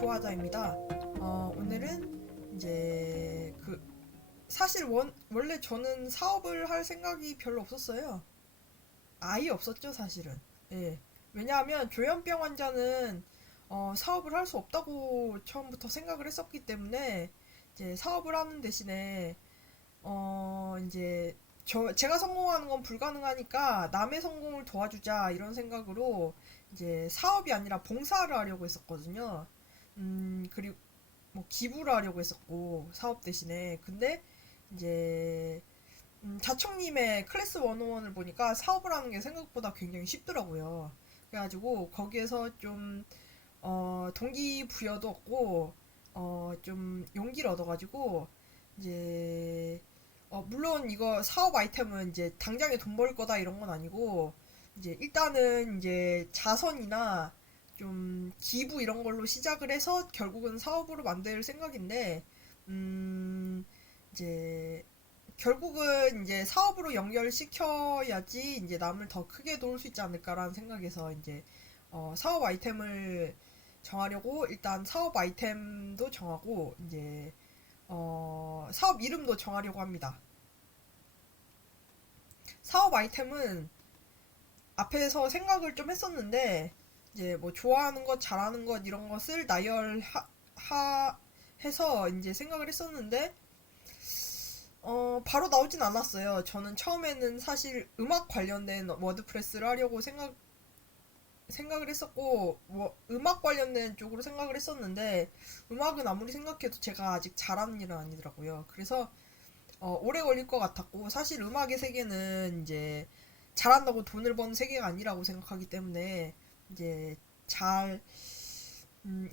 조화자입니다. 오늘은 이제 사실 원래 저는 사업을 할 생각이 별로 없었어요. 아예 없었죠, 사실은. 예. 왜냐하면 조현병 환자는 사업을 할 수 없다고 처음부터 생각을 했었기 때문에 이제 사업을 하는 대신에 이제 제가 성공하는 건 불가능하니까 남의 성공을 도와주자 이런 생각으로 이제 사업이 아니라 봉사를 하려고 했었거든요. 그리고 뭐 기부를 하려고 했었고 사업 대신에. 근데 이제 자청님의 클래스 101을 보니까 사업을 하는 게 생각보다 굉장히 쉽더라고요. 그래가지고 거기에서 좀 동기부여도 얻고 좀 용기를 얻어가지고 이제 물론 이거 사업 아이템은 이제 당장에 돈 벌 거다 이런 건 아니고 이제 일단은 이제 자선이나 좀 기부 이런 걸로 시작을 해서 결국은 사업으로 만들 생각인데 음 이제 결국은 이제 사업으로 연결시켜야지 이제 남을 더 크게 도울 수 있지 않을까라는 생각에서 이제 사업 아이템을 정하려고 일단 사업 아이템도 정하고 이제 사업 이름도 정하려고 합니다. 사업 아이템은 앞에서 생각을 좀 했었는데 이제 뭐 좋아하는 것, 잘하는 것 이런 것을 해서 이제 생각을 했었는데 바로 나오진 않았어요. 저는 처음에는 사실 음악 관련된 워드프레스를 하려고 생각을 했었고, 뭐, 음악 관련된 쪽으로 생각을 했었는데, 음악은 아무리 생각해도 제가 아직 잘하는 일은 아니더라고요. 그래서, 오래 걸릴 것 같았고, 사실 음악의 세계는 이제, 잘한다고 돈을 버는 세계가 아니라고 생각하기 때문에, 이제, 잘,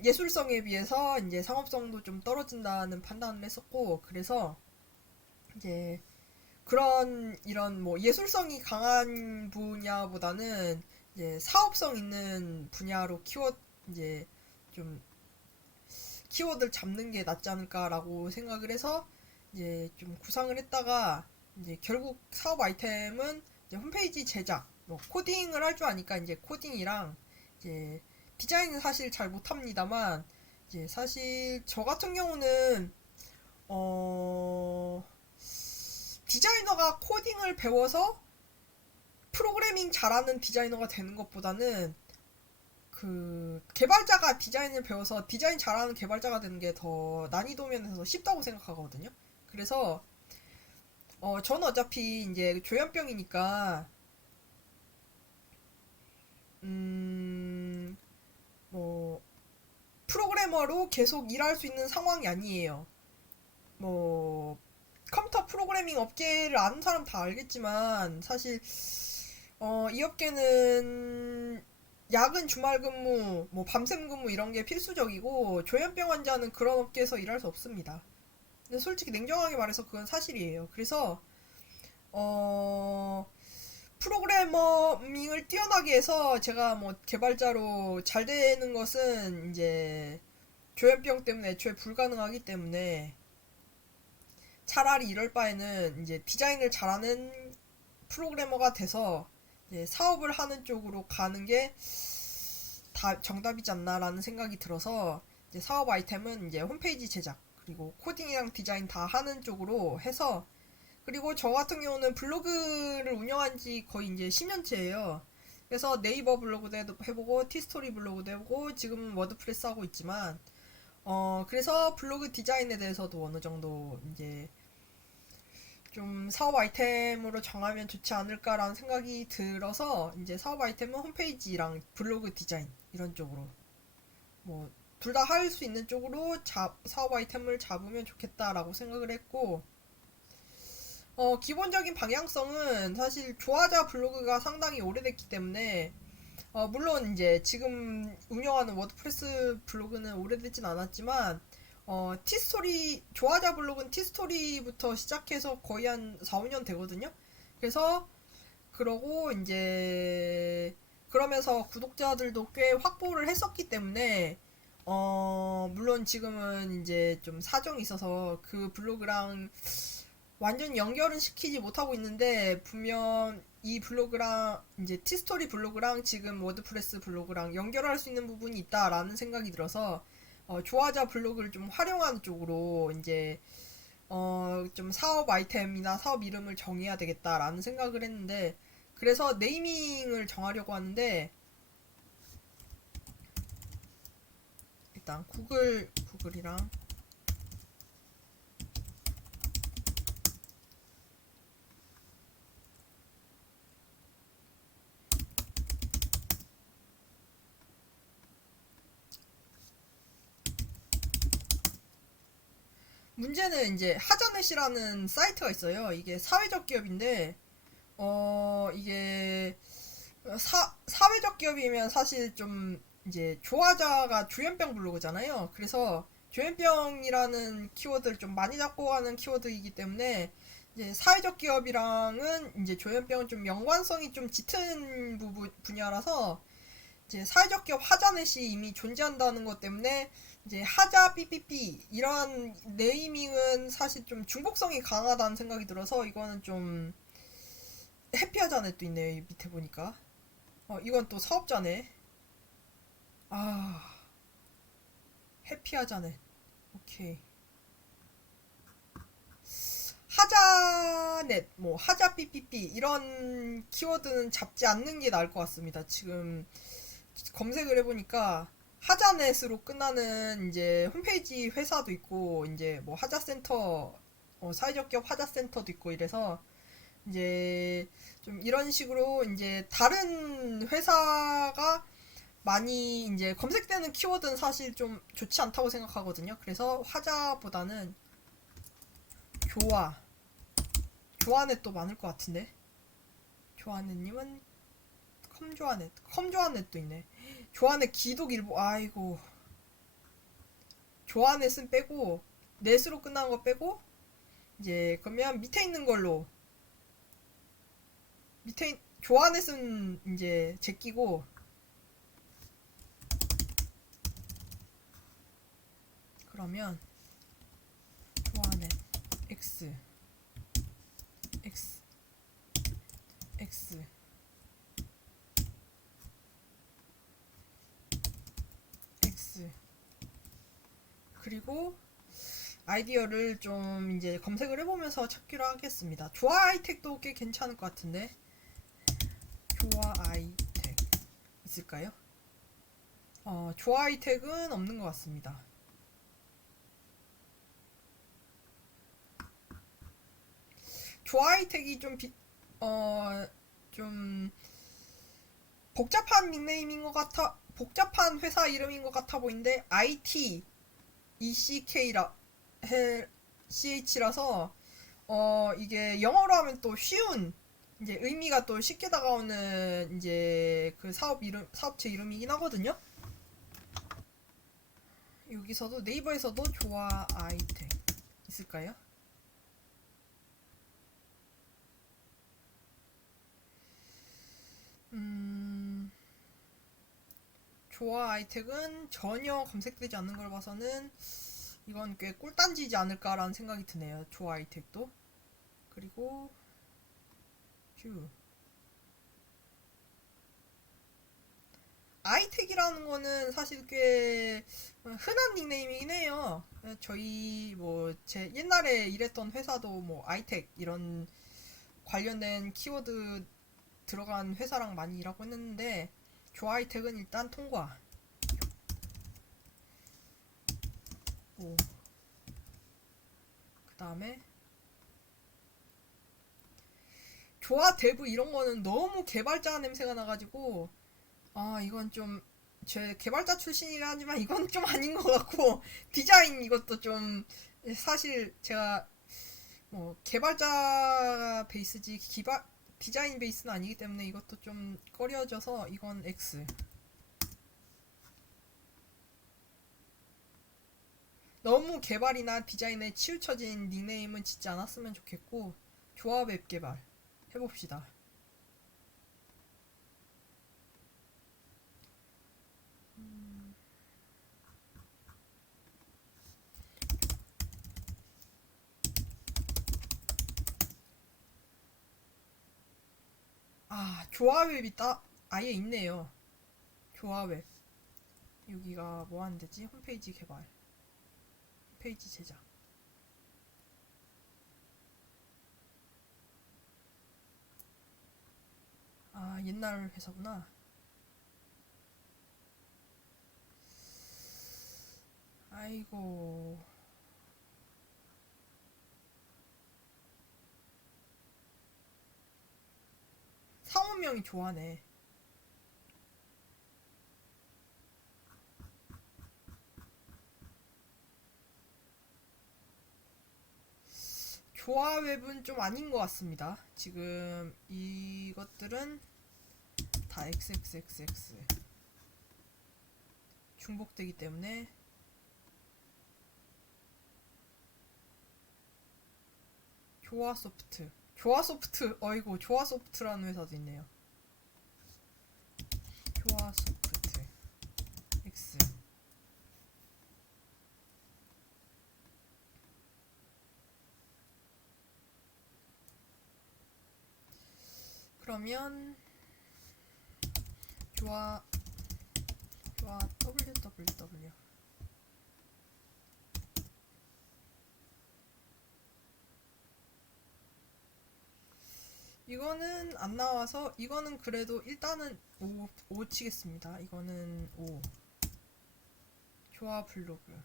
예술성에 비해서 이제 상업성도 좀 떨어진다는 판단을 했었고, 그래서, 이제, 이런 뭐 예술성이 강한 분야보다는 이제 사업성 있는 분야로 이제 좀 키워드를 잡는 게 낫지 않을까라고 생각을 해서 이제 좀 구상을 했다가 이제 결국 사업 아이템은 이제 홈페이지 제작, 뭐 코딩을 할 줄 아니까 이제 코딩이랑 이제 디자인은 사실 잘 못합니다만 이제 사실 저 같은 경우는 어 디자이너가 코딩을 배워서 프로그래밍 잘하는 디자이너가 되는 것보다는 개발자가 디자인을 배워서 디자인 잘하는 개발자가 되는 게 더 난이도 면에서 쉽다고 생각하거든요. 그래서 저는 어차피 이제 조현병이니까 음, 뭐 프로그래머로 계속 일할 수 있는 상황이 아니에요. 뭐 컴퓨터 프로그래밍 업계를 아는 사람 다 알겠지만 사실 이 업계는 야근 주말 근무, 뭐 밤샘 근무 이런 게 필수적이고 조현병 환자는 그런 업계에서 일할 수 없습니다. 근데 솔직히 냉정하게 말해서 그건 사실이에요. 그래서 어 프로그래머밍을 뛰어나게 해서 제가 뭐 개발자로 잘 되는 것은 이제 조현병 때문에 애초에 불가능하기 때문에 차라리 이럴 바에는 이제 디자인을 잘하는 프로그래머가 돼서 이제 사업을 하는 쪽으로 가는 게 다 정답이지 않나라는 생각이 들어서 이제 사업 아이템은 이제 홈페이지 제작 그리고 코딩이랑 디자인 다 하는 쪽으로 해서 그리고 저 같은 경우는 블로그를 운영한 지 거의 이제 10년째예요. 그래서 네이버 블로그도 해보고 티스토리 블로그도 해보고 지금 워드프레스 하고 있지만 그래서 블로그 디자인에 대해서도 어느 정도 이제 좀 사업 아이템으로 정하면 좋지 않을까라는 생각이 들어서 이제 사업 아이템은 홈페이지랑 블로그 디자인 이런 쪽으로 뭐 둘 다 할 수 있는 쪽으로 사업 아이템을 잡으면 좋겠다라고 생각을 했고 기본적인 방향성은 사실 조화자 블로그가 상당히 오래됐기 때문에 물론 이제 지금 운영하는 워드프레스 블로그는 오래되진 않았지만 티스토리 조화자 블로그는 티스토리부터 시작해서 거의 한 4, 5년 되거든요. 그래서 그러고 이제 그러면서 구독자들도 꽤 확보를 했었기 때문에 물론 지금은 이제 좀 사정이 있어서 그 블로그랑 완전 연결은 시키지 못하고 있는데 분명 이 블로그랑 이제 티스토리 블로그랑 지금 워드프레스 블로그랑 연결할 수 있는 부분이 있다라는 생각이 들어서 조화자 블록을 좀 활용하는 쪽으로 이제 좀 사업 아이템이나 사업 이름을 정해야 되겠다라는 생각을 했는데 그래서 네이밍을 정하려고 하는데 일단 구글이랑 문제는 이제 하자넷이라는 사이트가 있어요. 이게 사회적 기업인데 이게 사회적 기업이면 사실 좀 이제 조화자가 조현병 블로그잖아요. 그래서 조현병이라는 키워드를 좀 많이 잡고 가는 키워드이기 때문에 이제 사회적 기업이랑은 이제 조현병은 좀 연관성이 좀 짙은 분야라서 이제 사회적 기업 하자넷이 이미 존재한다는 것 때문에 이제 하자 삐삐삐 이런 네이밍은 사실 좀 중복성이 강하다는 생각이 들어서 이거는 좀 해피하자넷도 있네요. 이 밑에 보니까. 이건 또 사업자네. 아, 해피하자넷. 오케이. 하자넷, 뭐, 하자 삐삐삐, 이런 키워드는 잡지 않는 게 나을 것 같습니다. 지금 검색을 해보니까 하자넷으로 끝나는 이제 홈페이지 회사도 있고, 이제 뭐 하자센터, 사회적 기업 하자센터도 있고 이래서 이제 좀 이런 식으로 이제 다른 회사가 많이 이제 검색되는 키워드는 사실 좀 좋지 않다고 생각하거든요. 그래서 화자보다는 교화, 교환넷 또 많을 것 같은데. 교환넷님은 컴교환넷도 있네. 교환넷 기독일보, 아이고. 교환넷은 빼고, 넷으로 끝나는 거 빼고, 이제, 그러면 밑에 있는 걸로, 교환넷은 이제 제끼고, 그러면, 교환넷, X, X, X, X. 그리고 아이디어를 좀 이제 검색을 해보면서 찾기로 하겠습니다. 조화 아이텍도 꽤 괜찮을 것 같은데. 조화 아이텍 있을까요? 조화 아이텍은 없는 것 같습니다. 조화 아이텍이 좀 복잡한 닉네임인 것 같아, 복잡한 회사 이름인 것 같아 보이는데, IT, ECK라, CH라서, 이게 영어로 하면 또 쉬운, 이제 의미가 또 쉽게 다가오는, 이제 그 사업체 이름이긴 하거든요? 여기서도 네이버에서도 조화 아이텍 있을까요? 음, 조화 아이텍은 전혀 검색되지 않는 걸 봐서는 이건 꽤 꿀단지지 않을까라는 생각이 드네요. 조화 아이텍도. 그리고 큐. 아이텍이라는 거는 사실 꽤 흔한 닉네임이긴 해요. 저희 뭐 제 옛날에 일했던 회사도 뭐 아이텍 이런 관련된 키워드 들어간 회사랑 많이 일하고 했는데 조아이텍은 일단 통과. 오. 그 다음에 조아 대부 이런 거는 너무 개발자 냄새가 나가지고 이건 좀 제 개발자 출신이라 하지만 이건 좀 아닌 것 같고 디자인 이것도 좀 사실 제가 뭐 개발자 베이스지 디자인 베이스는 아니기 때문에 이것도 좀 꺼려져서 이건 X. 너무 개발이나 디자인에 치우쳐진 닉네임은 짓지 않았으면 좋겠고 조합 앱 개발 해봅시다. 조합 앱이 아예 있네요. 조합 앱. 여기가 뭐 하는 데지? 홈페이지 개발, 페이지 제작. 아, 옛날 회사구나. 아이고. 사원명이 좋아하네. 조화웹은 좀 아닌 것 같습니다. 지금 이것들은 다 XXXX 중복되기 때문에. 조화소프트. 조화소프트, 어이구, 조화소프트라는 회사도 있네요. 조화소프트 X. 그러면 조화 www. 이거는 안 나와서 이거는 그래도 일단은 5 치겠습니다. 이거는 5. 조화 블로그.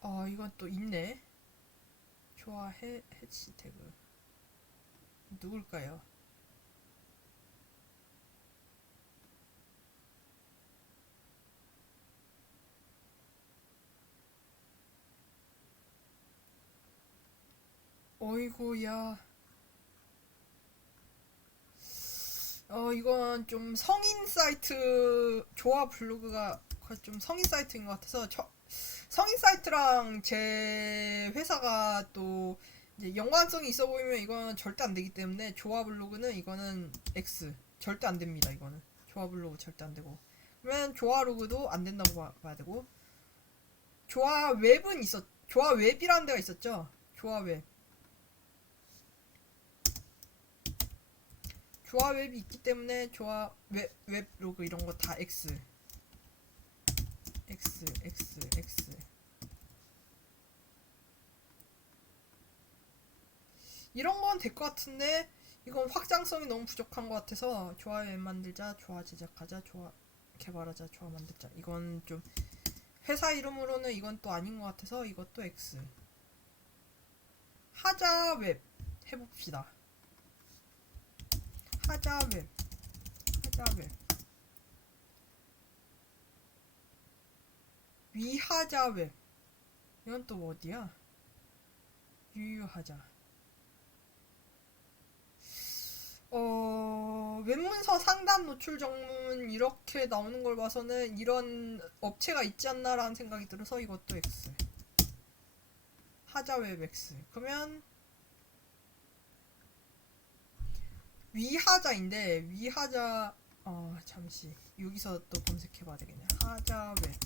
아, 이건 또 있네. 조화 해시태그. 누굴까요? 어이구야. 이건 좀 성인 사이트, 조화 블로그가 좀 성인 사이트인 것 같아서 성인 사이트랑 제 회사가 또 이제 연관성이 있어 보이면 이건 절대 안 되기 때문에 조화 블로그는 이거는 X. 절대 안 됩니다. 이거는 조화 블로그 절대 안 되고. 그러면 조화 로그도 안 된다고 봐야 되고. 조화 웹은 조화 웹이라는 데가 있었죠. 조화 웹. 조화 웹이 있기 때문에 조화 웹 로그 이런 거 다 X. X, X, X. 이런 건 될 것 같은데 이건 확장성이 너무 부족한 것 같아서 조화 웹 만들자, 조화 제작하자, 조화 개발하자, 조화 만들자. 이건 좀 회사 이름으로는 이건 또 아닌 것 같아서 이것도 X. 하자 웹 해봅시다. 하자 웹, 하자 웹. 위하자 웹. 이건 또 어디야? 유유하자. 웹문서 상단 노출 정문 이렇게 나오는 걸 봐서는 이런 업체가 있지 않나라는 생각이 들어서 이것도 X. 하자웹 X. 그러면 위하자인데 위하자 잠시 여기서 또 검색해봐야 되겠네. 하자웹.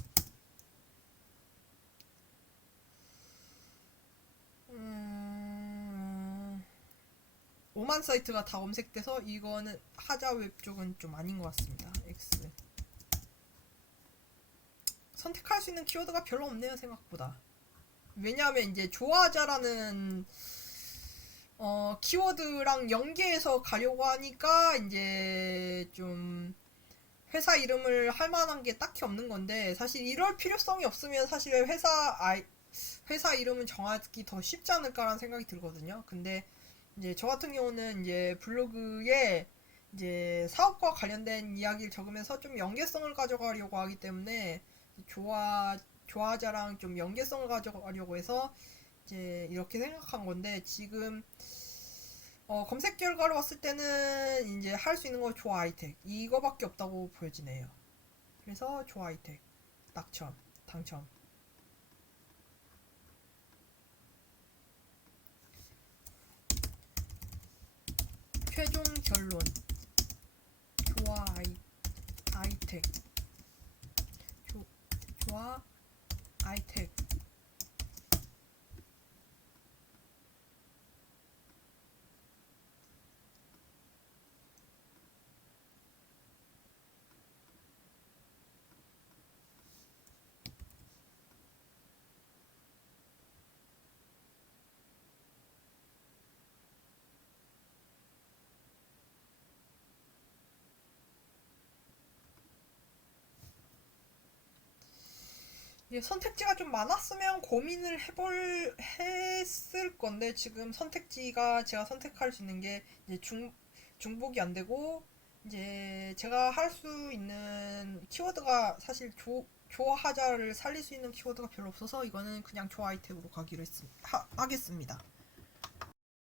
오만 사이트가 다 검색돼서 이거는 하자웹 쪽은 좀 아닌 것 같습니다. X. 선택할 수 있는 키워드가 별로 없네요, 생각보다. 왜냐하면 이제 조화자라는 키워드랑 연계해서 가려고 하니까 이제 좀 회사 이름을 할 만한 게 딱히 없는 건데, 사실 이럴 필요성이 없으면 사실 회사 이름은 정하기 더 쉽지 않을까라는 생각이 들거든요. 근데 이제 저 같은 경우는 이제 블로그에 이제 사업과 관련된 이야기를 적으면서 좀 연계성을 가져가려고 하기 때문에 조화자랑 좀 연계성을 가져가려고 해서 이제 이렇게 생각한 건데, 지금 검색 결과로 봤을 때는 이제 할 수 있는 거 조화 아이텍 이거밖에 없다고 보여지네요. 그래서 조화 아이텍 당첨. 최종 결론 조화 아이텍 조화 아이텍. 이게 선택지가 좀 많았으면 고민을 했을 건데, 지금 선택지가 제가 선택할 수 있는 게 이제 중복이 안 되고, 이제 제가 할 수 있는 키워드가 사실 조화하자를 살릴 수 있는 키워드가 별로 없어서 이거는 그냥 조화 아이템으로 가기로 하겠습니다.